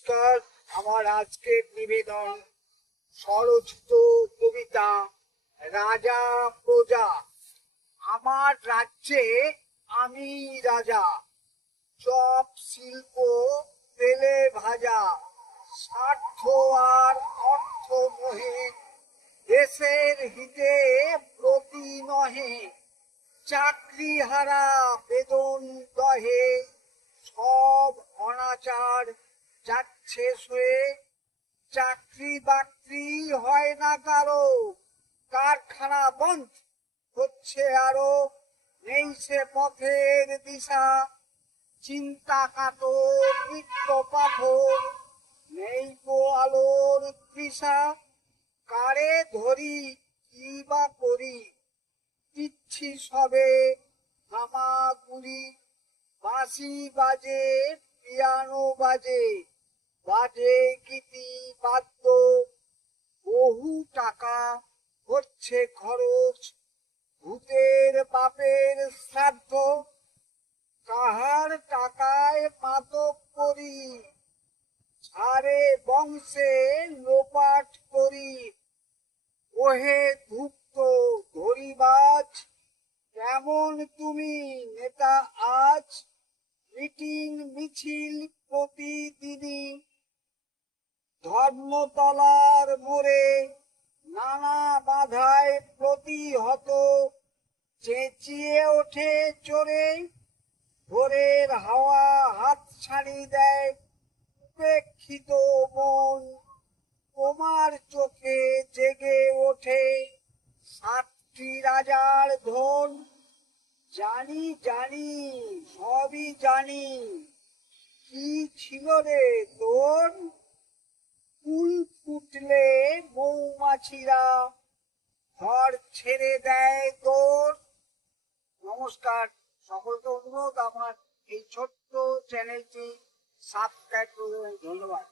নমস্কার। আমার আজকের নিবেদন স্বরচিত কবিতা রাজা প্রজা। আমার রাজ্যে আমি রাজা, চপ শিল্প তেলে ভাজা, স্বার্থ আর অর্থ মোহে, দেশের হিতে প্রতি নহে, চাকরি হারা বেদন দহে, সব অনাচার যাচ্ছে সয়ে, চাকরি বাকরি হয় না কারো, কারখানা বন্ধ হচ্ছে আরো, নেই সে পথের দিশা, চিন্তা কাতর নিত্য পাথর, নেই গো আলোর তৃষা, কারে ধরি কি বা করি, দিচ্ছি সবে হামাগুড়ি, বাঁশি বাজে পিয়ানো বাজে, বাজে গীতি বাদ্য, বহু টাকা হচ্ছে খরচ, ভূতের বাপের শ্রাদ্ধ, কাহার টাকায় মাতক করি, ছাড়ে বংশে লোপাট করি, ওহে ধূপ্ত ধরিবাজ, কেমন তুমি নেতা আজ, মিটিং মিছিল প্রতিদিনই, ধর্মতলার মোড়ে নানা বাধায় প্রতিহত, চেঁচিয়ে ওঠে চড়ে, ভোরের হাওয়া হাত ছাড়ি দেয়, উপেক্ষিত মন তোমার চোখে জেগে ওঠে, সাতটি রাজার ধন, জানি জানি সবই জানি, কি ছিল রে তোর, ফুল ফুটলে মৌমাছিরা ঘর ছেড়ে দেয় তোর। নমস্কার, সকলকে অনুরোধ আমার এই ছোট্ট চ্যানেলটি সাবস্ক্রাইব করবেন। ধন্যবাদ।